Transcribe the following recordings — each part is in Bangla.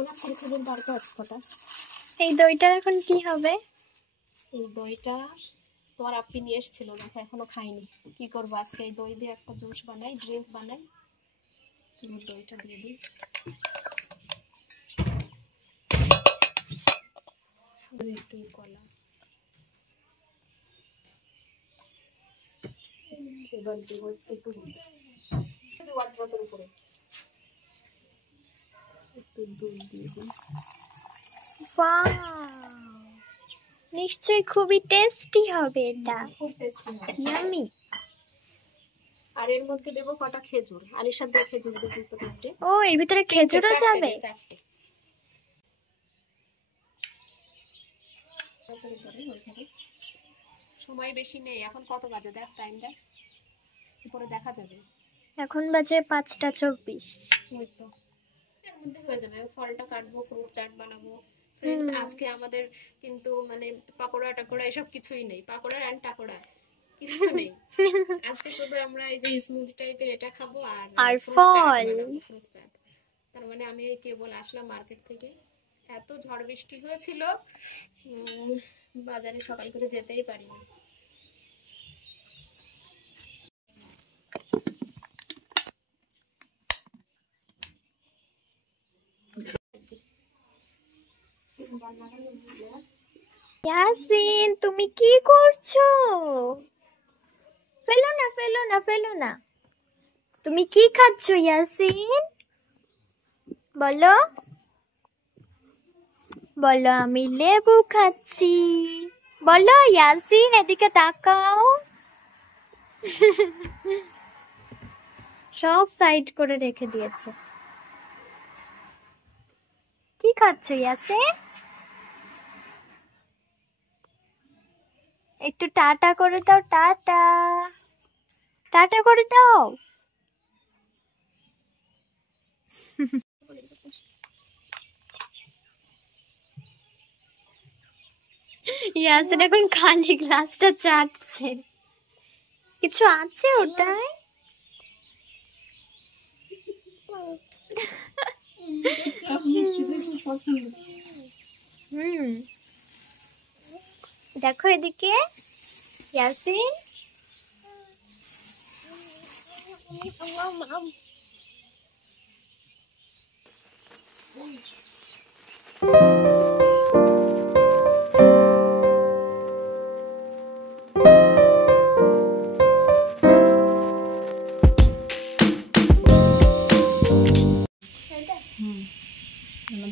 অনেক খেজুর বার করছ কটা। এই দইটার এখন কি হবে? এই দইটা তোমার আপনি নিয়ে এসেছিল, দেখো এখনো খাইনি। কি করবো আজকে? এই দই দিয়ে একটা জুস বানাই, ড্রিঙ্ক বানাই। দইটা দিয়ে দিই। একটু কলা, এবার দেবো একটু ওয়াটারের উপরে একটু দুধ দিয়ে দিই। নিশ্চয়ই খুবই টেস্টি হবে এটা। খুব টেস্টি হবে, ইয়ামি। আর এর মধ্যে দেবো কটা খেজুর, আর এর সাথে খেজুর দেবো তিনটে। ও, এর ভিতরে খেজুরও যাবে? চারটে। সময় বেশি নেই, এখন কত বাজে দেখ, টাইম দেখ, উপরে দেখা যাবে। এখন বাজে 5:24। ওই তো এর মধ্যে হয়ে যাবে। ফলটা কাটবো, ফ্রুট চাট বানাবো। ফ্রেন্ডস, আজকে আমাদের কিন্তু মানে পাকোড়া টাকোড়া এসব কিছুই নেই। পাকোড়া এন্ড টাকোড়া কিছু নেই। আজকে শুধু আমরা এই যে স্মুদি টাইপের এটা খাবো আর ফল, ফ্রুট চাট। তার মানে আমি কেবল আসলাম মার্কেট থেকে। এত ঝড় বৃষ্টি হয়েছিল, বাজারে সকাল করে যেতেই পারিনি। ইয়াসিন, তুমি কি করছো? ফেলো না, ফেলো না, ফেলো না। তুমি কি খাচ্ছো ইয়াসিন? বলো, বলো আমি লেবু খাচ্ছি। বলো ইয়াসিন, এদিকে তাকাও। সব সাইড করে রেখে দিয়েছে। কি খাচ্ছো ইয়াসিন? একটু টাটা করে দাও, টাটা, টাটা করে দাও। ইয়াসিন এখন খালি গ্লাসটা চাটছে। কিছু আছে ওটায়? দেখো এদিকে ইয়াসিন।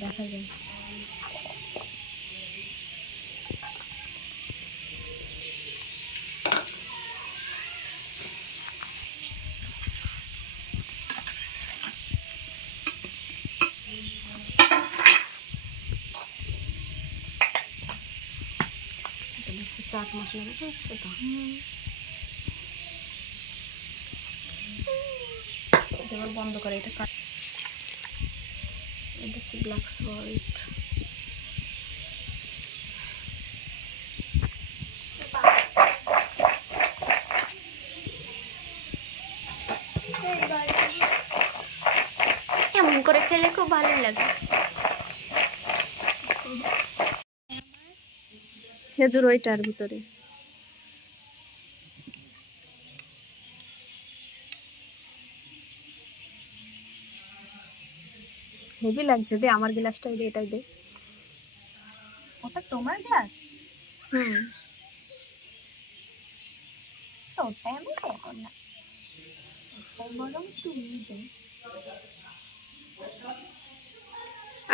দেখা যায়। চাট মশলা দেখা যাচ্ছে তো। এবার বন্ধ করে এটা কাট। এটা হচ্ছে ব্ল্যাক সল্ট। এমন করে খেলে খুব ভালো লাগে। খেজুর ওইটার ভিতরে। হেভি লাগছে। দে আমার গ্লাসটাই দে, এটাই দে। ওটা তোমার গ্লাস? তো ওটাই আমি দেবো না, বরং তুমি দে।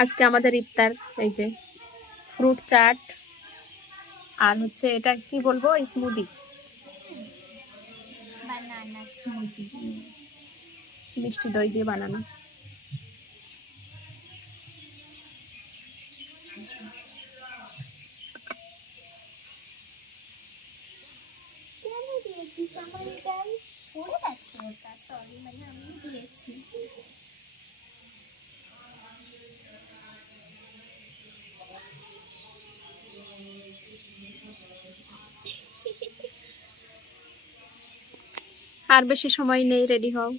আজকে আমাদের ইফতার এই যে ফ্রুট চাট, আর হচ্ছে এটা কি বলবো, স্মুদি, বানানা স্মুদি, মিষ্টি দই দিয়ে বানানো। কেন দিয়েছিস আমার গাল? পড়ে গেছে ওটা, সরি, মানে আমি দিয়েছি। আর বেশি সময় নেই, রেডি হও।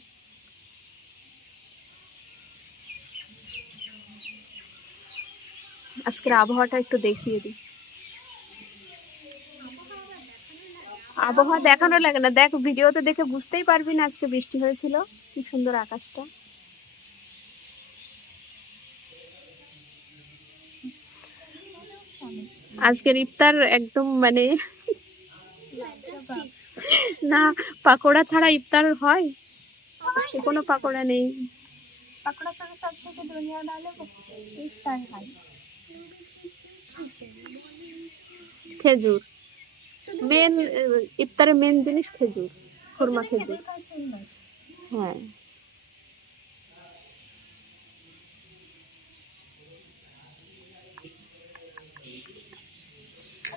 আজকের আবহাওয়াটা একটু দেখিয়ে দিই। আবহাওয়া দেখানো লাগে না, দেখ ভিডিওতে দেখে বুঝতেই পারবি না আজকে বৃষ্টি হয়েছিল। কি সুন্দর আকাশটা। আজকের ইফতার একদম মানে না, পাকোড়া ছাড়া ইফতার হয়? আজকে কোনো পাকোড়া নেই। পাকোড়া ছাড়া সব থেকে দুনিয়া ডালে ইফতার হয়। খেজুর মেন, ইফতারের মেন জিনিস খেজুর, খুরমা খেজুর। হ্যাঁ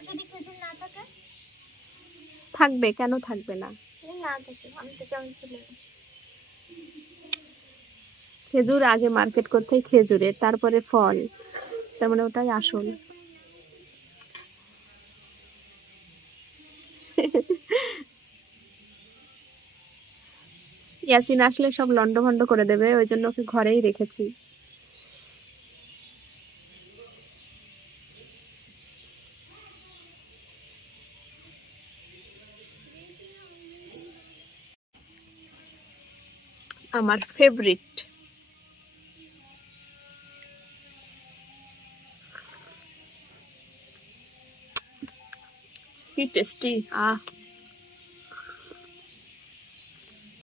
যদি খেজুর না থাকে? থাকবে, কেন থাকবে না? না থাকে, আমি তো যেমন ছিল। খেজুর আগে মার্কেট করতে হয় খেজুরের, তারপরে ফল, তার মানে ওটাই আসল। ইয়াসিন আসলে সব লন্ডভন্ড করে দেবে, ওই জন্য ওকে ঘরেই রেখেছি। আমার ফেভারিট। কি টেস্টি। আহ